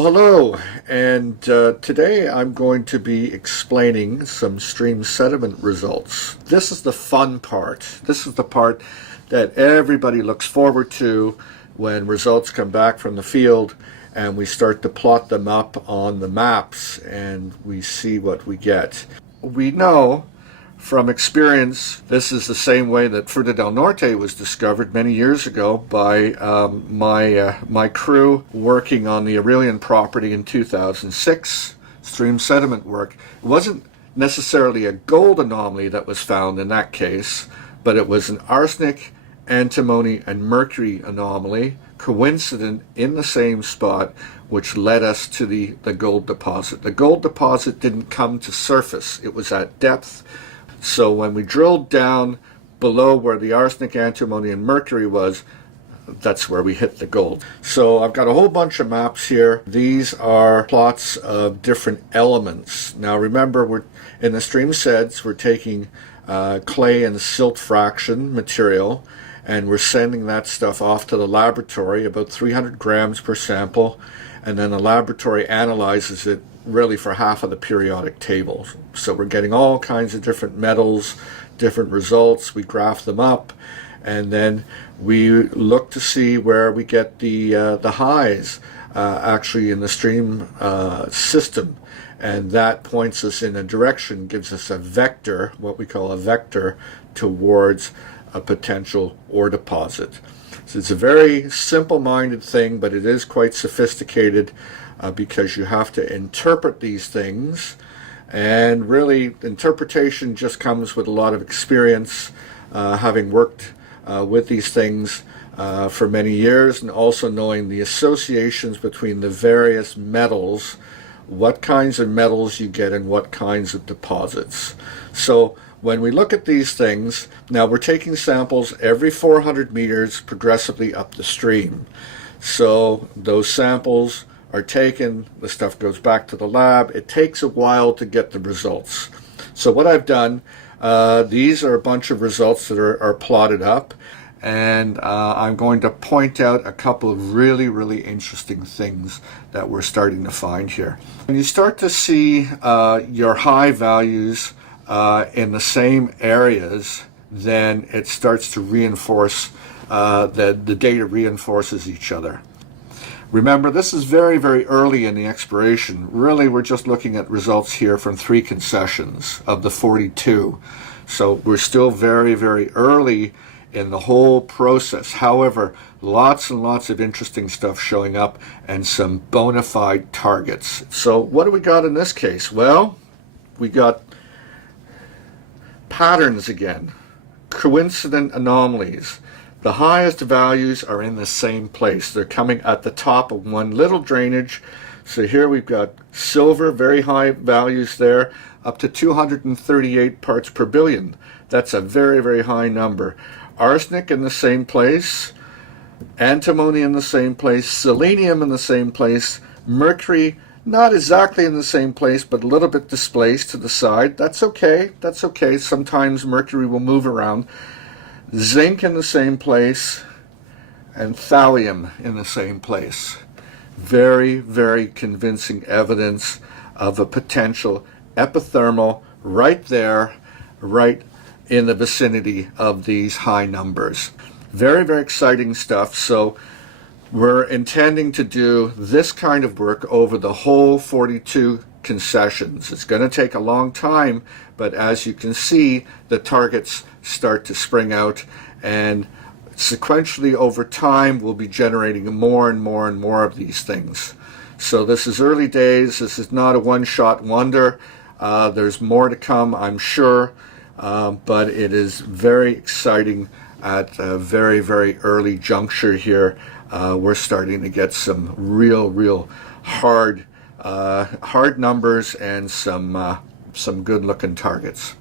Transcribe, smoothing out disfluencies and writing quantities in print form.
Well, hello, and today I'm going to be explaining some stream sediment results. This is the fun part. This is the part that everybody looks forward to when results come back from the field and we start to plot them up on the maps and we see what we get. We know from experience, this is the same way that Fruta del Norte was discovered many years ago by my crew working on the Aurania property in 2006, stream sediment work. It wasn't necessarily a gold anomaly that was found in that case, but it was an arsenic, antimony, and mercury anomaly coincident in the same spot, which led us to the gold deposit. The gold deposit didn't come to surface. It was at depth. So when we drilled down below where the arsenic, antimony, and mercury was, that's where we hit the gold. So I've got a whole bunch of maps here. These are plots of different elements. Now remember, we're in the stream seds, we're taking clay and silt fraction material, and we're sending that stuff off to the laboratory, about 300 grams per sample, and then the laboratory analyzes it really for half of the periodic table. So we're getting all kinds of different metals, different results. We graph them up, and then we look to see where we get the highs actually in the stream system, and that points us in a direction, gives us a vector, what we call a vector, towards a potential ore deposit. So it's a very simple-minded thing, but it is quite sophisticated because you have to interpret these things, and really interpretation just comes with a lot of experience, having worked with these things for many years, and also knowing the associations between the various metals, what kinds of metals you get and what kinds of deposits. So when we look at these things, now we're taking samples every 400 meters progressively up the stream. So those samples are taken, the stuff goes back to the lab. It takes a while to get the results. So what I've done, these are a bunch of results that are plotted up, and I'm going to point out a couple of really interesting things that we're starting to find here. When you start to see your high values in the same areas, then it starts to reinforce, the data reinforces each other. Remember, this is very early in the exploration. Really, we're just looking at results here from 3 concessions of the 42. So we're still very early in the whole process. However, lots and lots of interesting stuff showing up and some bona fide targets. So what do we got in this case? Well, we got patterns again, coincident anomalies. The highest values are in the same place. They're coming at the top of one little drainage. So here we've got silver, very high values there, up to 238 parts per billion. That's a very high number. Arsenic in the same place, antimony in the same place, selenium in the same place, mercury not exactly in the same place, but a little bit displaced to the side. That's okay. That's okay. Sometimes mercury will move around. Zinc in the same place, and thallium in the same place. Very convincing evidence of a potential epithermal right there, right in the vicinity of these high numbers. Very exciting stuff. So we're intending to do this kind of work over the whole 42 concessions. It's going to take a long time, but as you can see, the targets start to spring out, and sequentially over time we'll be generating more and more of these things. So this is early days. This is not a one-shot wonder. There's more to come, I'm sure, but it is very exciting at a very early juncture here. We're starting to get some real hard numbers and some good looking targets.